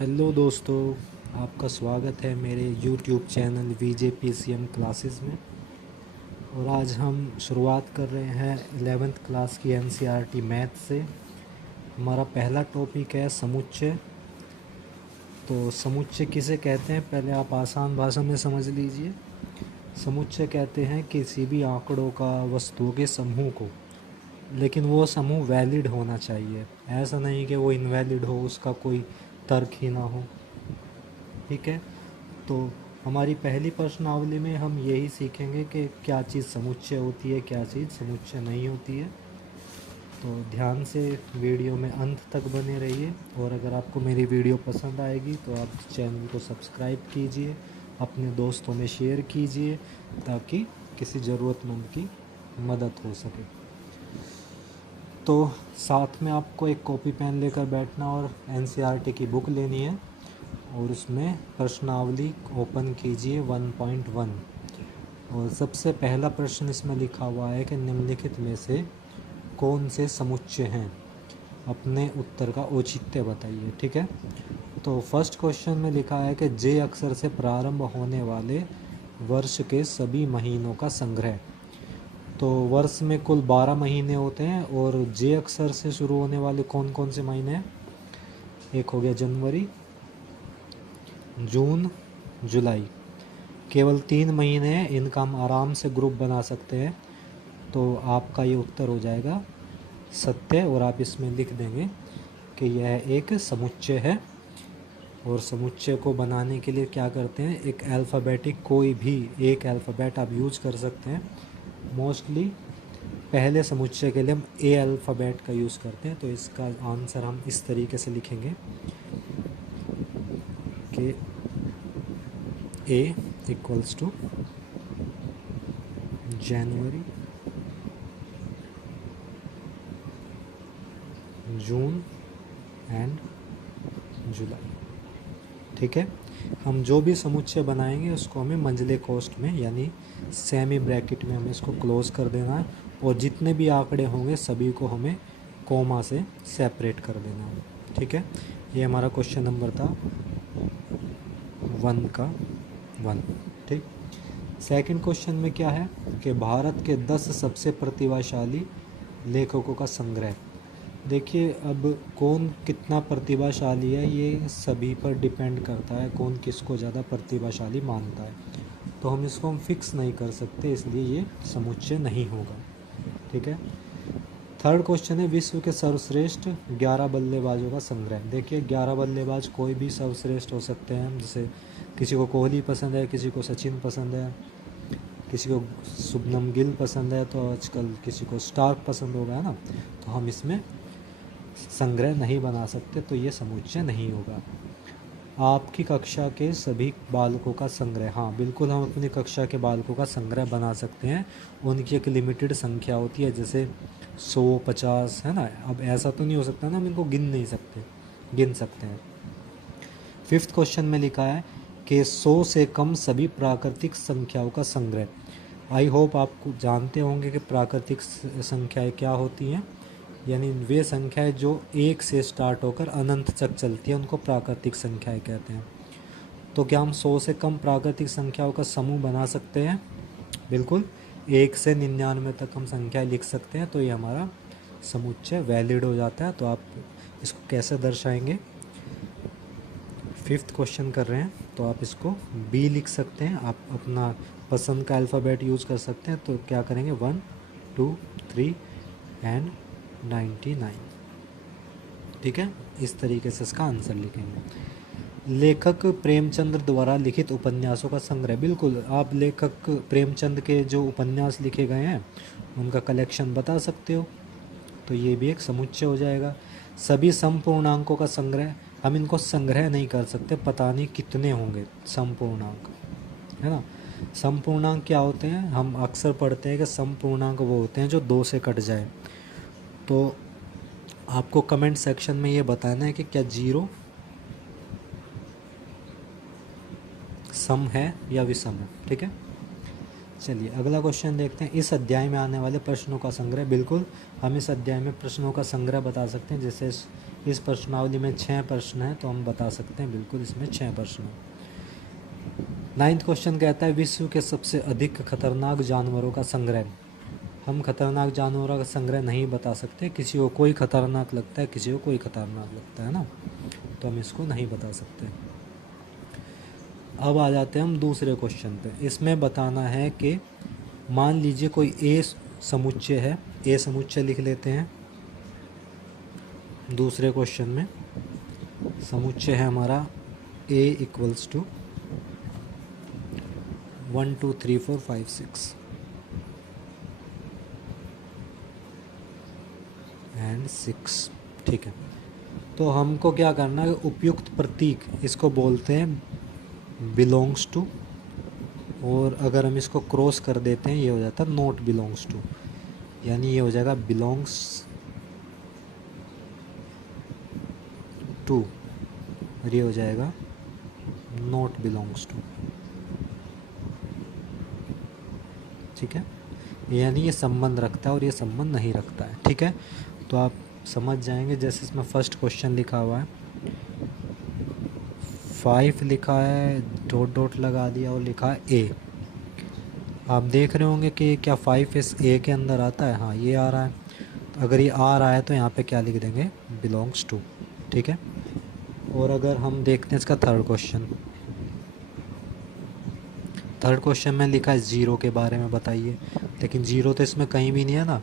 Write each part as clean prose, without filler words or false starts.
Hello दोस्तों, आपका स्वागत है मेरे यूट्यूब चैनल VJPCM क्लासेस में। और आज हम शुरुआत कर रहे हैं 11th क्लास की NCERT मैथ से। हमारा पहला टॉपिक है समुच्चय। तो समुच्चय किसे कहते हैं, पहले आप आसान भाषा में समझ लीजिए। समुच्चय कहते हैं किसी भी आंकड़ों का, वस्तुओं के समूह को, लेकिन वो समूह वैलिड होना चाहिए। ऐसा नहीं कि वो इनवैलिड हो, उसका कोई तर्क ही ना हो। ठीक है, तो हमारी पहली प्रश्नावली में हम यही सीखेंगे कि क्या चीज़ समुच्चय होती है, क्या चीज़ समुच्चय नहीं होती है। तो ध्यान से वीडियो में अंत तक बने रहिए। और अगर आपको मेरी वीडियो पसंद आएगी तो आप चैनल को सब्सक्राइब कीजिए, अपने दोस्तों में शेयर कीजिए, ताकि किसी ज़रूरतमंद की मदद हो सके। तो साथ में आपको एक कॉपी पेन लेकर बैठना और NCERT की बुक लेनी है और उसमें प्रश्नावली ओपन कीजिए 1.1। और सबसे पहला प्रश्न इसमें लिखा हुआ है कि निम्नलिखित में से कौन से समुच्चय हैं, अपने उत्तर का औचित्य बताइए। ठीक है, तो फर्स्ट क्वेश्चन में लिखा है कि जे अक्षर से प्रारंभ होने वाले वर्ष के सभी महीनों का संग्रह। तो वर्ष में कुल 12 महीने होते हैं और जे अक्षर से शुरू होने वाले कौन कौन से महीने हैं? एक हो गया जनवरी, जून, जुलाई। केवल 3 महीने हैं, इनका हम आराम से ग्रुप बना सकते हैं। तो आपका ये उत्तर हो जाएगा सत्य। और आप इसमें लिख देंगे कि यह एक समुच्चय है। और समुच्चय को बनाने के लिए क्या करते हैं, एक अल्फ़ाबेटिक कोई भी एक अल्फ़ाबेट आप यूज कर सकते हैं। मोस्टली पहले समुच्चय के लिए हम ए अल्फ़ाबेट का यूज़ करते हैं। तो इसका आंसर हम इस तरीके से लिखेंगे कि A equals to January, June and July. ठीक है, हम जो भी समुच्चय बनाएंगे उसको हमें मंझले कोष्ठ में यानी सेमी ब्रैकेट में हमें इसको क्लोज कर देना है। और जितने भी आंकड़े होंगे सभी को हमें कॉमा से सेपरेट कर देना है। ठीक है, ये हमारा क्वेश्चन नंबर था 1 का 1। ठीक, सेकंड क्वेश्चन में क्या है कि भारत के 10 सबसे प्रतिभाशाली लेखकों का संग्रह। देखिए, अब कौन कितना प्रतिभाशाली है ये सभी पर डिपेंड करता है, कौन किसको ज़्यादा प्रतिभाशाली मानता है। तो हम इसको हम फिक्स नहीं कर सकते, इसलिए ये समुच्चय नहीं होगा। ठीक है, थर्ड क्वेश्चन है विश्व के सर्वश्रेष्ठ 11 बल्लेबाजों का संग्रह। देखिए, 11 बल्लेबाज कोई भी सर्वश्रेष्ठ हो सकते हैं। जैसे किसी को कोहली पसंद है, किसी को सचिन पसंद है, किसी को शुभमन गिल पसंद है, तो आजकल किसी को स्टार्क पसंद होगा, है ना। तो हम इसमें संग्रह नहीं बना सकते, तो ये समुच्चय नहीं होगा। आपकी कक्षा के सभी बालकों का संग्रह, हाँ बिल्कुल, हम अपनी कक्षा के बालकों का संग्रह बना सकते हैं। उनकी एक लिमिटेड संख्या होती है, जैसे 100, 50, है ना। अब ऐसा तो नहीं हो सकता ना, हम इनको गिन सकते हैं। फिफ्थ क्वेश्चन में लिखा है कि 100 से कम सभी प्राकृतिक संख्याओं का संग्रह। आई होप आपको जानते होंगे कि प्राकृतिक संख्याएं क्या होती हैं। यानी वे संख्याएं जो 1 से स्टार्ट होकर अनंत तक चलती हैं, उनको प्राकृतिक संख्याएं कहते हैं। तो क्या हम 100 से कम प्राकृतिक संख्याओं का समूह बना सकते हैं? बिल्कुल, 1 से 99 तक हम संख्याएं लिख सकते हैं। तो ये हमारा समुच्चय वैलिड हो जाता है। तो आप इसको कैसे दर्शाएंगे? फिफ्थ क्वेश्चन कर रहे हैं तो आप इसको B लिख सकते हैं। आप अपना पसंद का अल्फ़ाबेट यूज़ कर सकते हैं। तो क्या करेंगे, 1, 2, 3 एंड 99। ठीक है, इस तरीके से इसका आंसर लिखेंगे। लेखक प्रेमचंद द्वारा लिखित उपन्यासों का संग्रह। बिल्कुल, आप लेखक प्रेमचंद के जो उपन्यास लिखे गए हैं उनका कलेक्शन बता सकते हो। तो ये भी एक समुच्चय हो जाएगा। सभी समपूर्णांकों का संग्रह, हम इनको संग्रह नहीं कर सकते, पता नहीं कितने होंगे समपूर्णांक, है ना। समपूर्णांक क्या होते हैं, हम अक्सर पढ़ते हैं कि समपूर्णांक वो होते हैं जो 2 से कट जाए। तो आपको कमेंट सेक्शन में ये बताना है कि क्या 0 सम है या विषम है। ठीक है, चलिए अगला क्वेश्चन देखते हैं। इस अध्याय में आने वाले प्रश्नों का संग्रह। बिल्कुल, हम इस अध्याय में प्रश्नों का संग्रह बता सकते हैं। जैसे इस प्रश्नावली में 6 प्रश्न हैं, तो हम बता सकते हैं बिल्कुल इसमें 6 प्रश्न हैं। 9th क्वेश्चन कहता है विश्व के सबसे अधिक खतरनाक जानवरों का संग्रह। हम खतरनाक जानवरों का संग्रह नहीं बता सकते, किसी को कोई खतरनाक लगता है, किसी को कोई खतरनाक लगता है ना, तो हम इसको नहीं बता सकते। अब आ जाते हैं हम दूसरे क्वेश्चन पे। इसमें बताना है कि मान लीजिए कोई ए समुच्चय है, ए समुच्चय लिख लेते हैं। दूसरे क्वेश्चन में समुच्चय है हमारा ए इक्वल्स टू 1 2 3 4 5 6 एंड 6, ठीक है। तो हमको क्या करना है, उपयुक्त प्रतीक इसको बोलते हैं बिलोंग्स टू, और अगर हम इसको क्रॉस कर देते हैं ये हो जाता है नॉट बिलोंग्स टू, यानी ये हो जाएगा बिलोंग्स टू, और ये हो जाएगा नॉट बिलोंग्स टू, ठीक है। यानी ये संबंध रखता है और ये संबंध नहीं रखता है, ठीक है। तो आप समझ जाएंगे, जैसे इसमें फर्स्ट क्वेश्चन लिखा हुआ है 5 लिखा है, डॉट डॉट लगा दिया और लिखा है ए। आप देख रहे होंगे कि क्या 5 इस ए के अंदर आता है, हाँ ये आ रहा है। तो अगर ये आ रहा है तो यहाँ पे क्या लिख देंगे, बिलोंग्स टू, ठीक है। और अगर हम देखते हैं इसका थर्ड क्वेश्चन में लिखा है 0 के बारे में बताइए, लेकिन 0 तो इसमें कहीं भी नहीं है ना,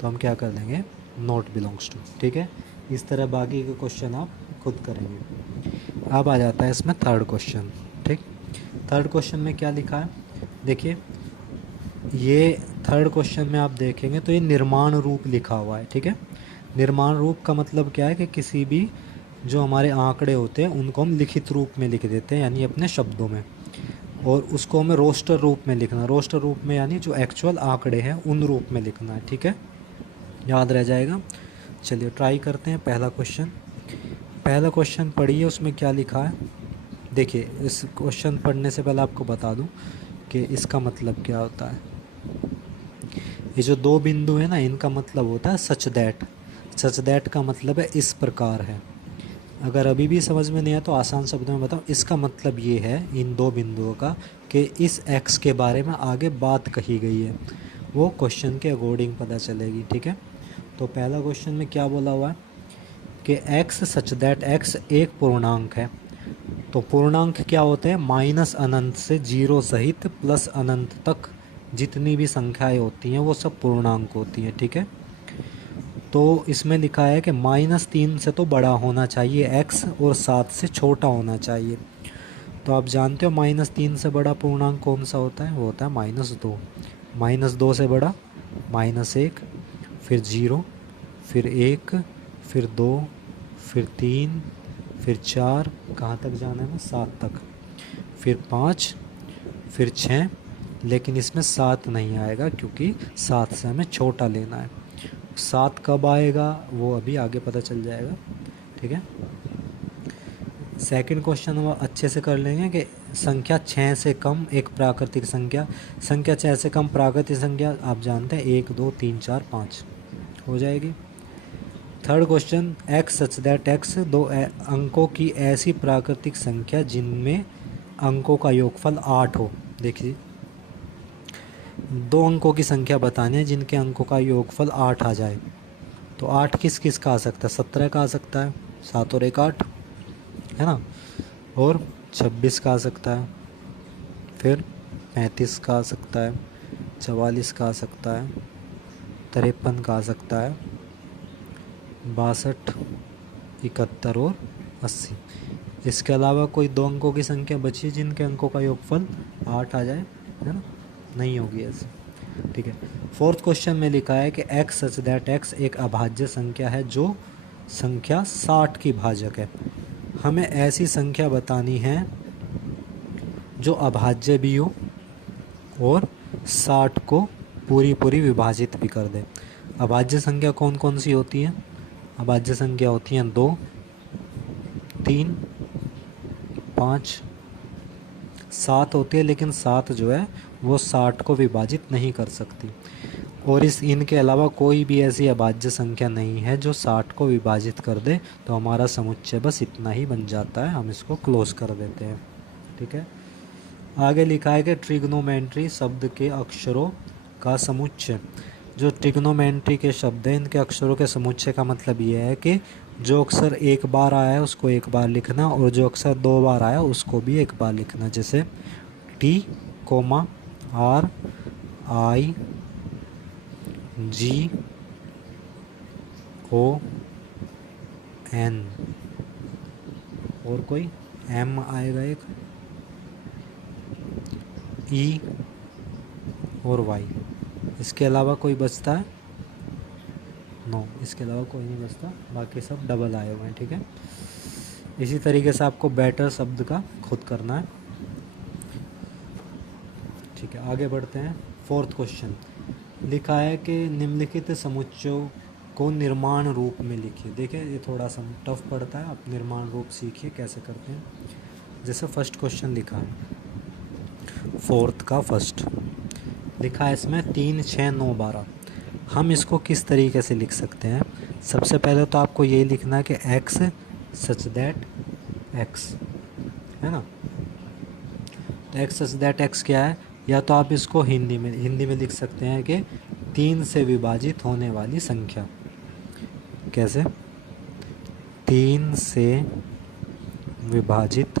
तो हम क्या कर देंगे, नॉट बिलोंग्स टू, ठीक है। इस तरह बाकी के क्वेश्चन आप खुद करेंगे। अब आ जाता है इसमें थर्ड क्वेश्चन, ठीक। थर्ड क्वेश्चन में क्या लिखा है, देखिए ये थर्ड क्वेश्चन में आप देखेंगे तो ये निर्माण रूप लिखा हुआ है, ठीक है। निर्माण रूप का मतलब क्या है कि किसी भी जो हमारे आंकड़े होते हैं उनको हम लिखित रूप में लिख देते हैं, यानी अपने शब्दों में, और उसको हमें रोस्टर रूप में लिखना। रोस्टर रूप में यानी जो एक्चुअल आंकड़े हैं उन रूप में लिखना है, ठीक है, याद रह जाएगा। चलिए ट्राई करते हैं। पहला पहला क्वेश्चन पढ़िए, उसमें क्या लिखा है। देखिए इस क्वेश्चन पढ़ने से पहले आपको बता दूं कि इसका मतलब क्या होता है। ये जो 2 बिंदु है ना, इनका मतलब होता है सच दैट का मतलब है इस प्रकार है। अगर अभी भी समझ में नहीं आया तो आसान शब्दों में बताऊं, इसका मतलब ये है इन 2 बिंदुओं का कि इस x के बारे में आगे बात कही गई है, वो क्वेश्चन के अकॉर्डिंग पता चलेगी, ठीक है। तो पहला क्वेश्चन में क्या बोला हुआ है कि x सच दैट x एक पूर्णांक है। तो पूर्णांक क्या होते हैं, माइनस अनंत से 0 सहित प्लस अनंत तक जितनी भी संख्याएं होती हैं वो सब पूर्णांक होती हैं, ठीक है। तो इसमें लिखा है कि -3 से तो बड़ा होना चाहिए x और 7 से छोटा होना चाहिए। तो आप जानते हो -3 से बड़ा पूर्णांक कौन सा होता है, वो होता है -2। -2 से बड़ा -1, फिर 0, फिर 1, फिर 2, फिर 3, फिर 4, कहाँ तक जाना है ना, 7 तक, फिर 5, फिर 6, लेकिन इसमें 7 नहीं आएगा क्योंकि 7 से हमें छोटा लेना है। 7 कब आएगा वो अभी आगे पता चल जाएगा, ठीक है। सेकंड क्वेश्चन हम अच्छे से कर लेंगे कि संख्या 6 से कम एक प्राकृतिक संख्या 6 से कम प्राकृतिक संख्या आप जानते हैं 1 2 3 4 5 हो जाएगी। Third question x such that x 2 अंकों की ऐसी प्राकृतिक संख्या जिनमें अंकों का योगफल 8 हो। देखिए 2 अंकों की संख्या बतानी है जिनके अंकों का योगफल 8 आ जाए। तो 8 किस किस का आ सकता है, 17 का आ सकता है, 7 और 1 8 है ना, और 26 का आ सकता है, फिर 35 का आ सकता है, 44 का आ सकता है, 53 का आ सकता है, 62, 71 और 80। इसके अलावा कोई 2 अंकों की संख्या बची है जिनके अंकों का योगफल 8 आ जाए, है ना, नहीं होगी ऐसे, ठीक है। फोर्थ क्वेश्चन में लिखा है कि x सच दैट x एक अभाज्य संख्या है जो संख्या 60 की भाजक है। हमें ऐसी संख्या बतानी है जो अभाज्य भी हो और 60 को पूरी विभाजित भी कर दे। अभाज्य संख्या कौन कौन सी होती हैं, अभाज्य संख्या होती हैं 2, 3, 5, 7 होती है, लेकिन 7 जो है वो 60 को विभाजित नहीं कर सकती। और इस इनके अलावा कोई भी ऐसी अभाज्य संख्या नहीं है जो 60 को विभाजित कर दे, तो हमारा समुच्चय बस इतना ही बन जाता है, हम इसको क्लोज कर देते हैं। ठीक है, आगे लिखा है कि ट्रिग्नोमेट्री शब्द के अक्षरों का समुच्चय। जो ट्रिग्नोमेट्री के शब्द हैं इनके अक्षरों के समुच्चय का मतलब ये है कि जो अक्षर एक बार आया है उसको एक बार लिखना, और जो अक्षर 2 बार आया उसको भी एक बार लिखना। जैसे T, comma, R, I, G, O, N, और कोई एम आएगा एक, ई और वाई। इसके अलावा कोई बचता है? नो, इसके अलावा कोई नहीं बचता, बाकी सब डबल आए हुए हैं। ठीक है, इसी तरीके से आपको बेटर शब्द का खुद करना है। ठीक है, आगे बढ़ते हैं। 4th क्वेश्चन लिखा है कि निम्नलिखित समुच्चयों को निर्माण रूप में लिखिए। देखिए ये थोड़ा सा टफ पड़ता है, आप निर्माण रूप सीखिए कैसे करते हैं। जैसे फर्स्ट क्वेश्चन लिखा है, 4th का फर्स्ट लिखा है इसमें 3, 6, 9, 12। हम इसको किस तरीके से लिख सकते हैं? सबसे पहले तो आपको ये लिखना है कि x सच दैट x, है ना। तो x सच दैट x क्या है? या तो आप इसको हिंदी में लिख सकते हैं कि 3 से विभाजित होने वाली संख्या। कैसे? 3 से विभाजित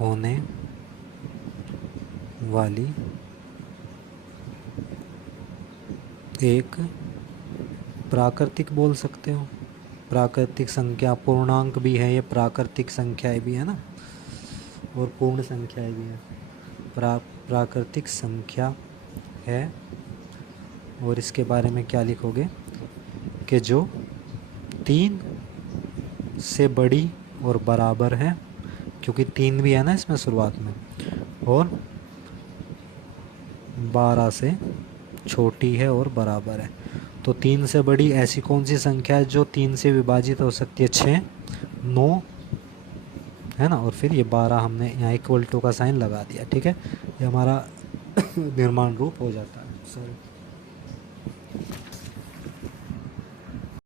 होने वाली एक प्राकृतिक बोल सकते हो, प्राकृतिक संख्या। पूर्णांक भी है, ये प्राकृतिक संख्याएं भी है ना, और पूर्ण संख्याएं भी है। प्राकृतिक संख्या है, और इसके बारे में क्या लिखोगे कि जो 3 से बड़ी और बराबर है, क्योंकि 3 भी है ना इसमें शुरुआत में, और 12 से छोटी है और बराबर है। तो 3 से बड़ी ऐसी कौन सी संख्या है जो 3 से विभाजित हो सकती है? 6, 9, है ना, और फिर ये 12 हमने यहाँ इक्वल टू का साइन लगा दिया। ठीक है, ये हमारा निर्माण रूप हो जाता है। सॉरी।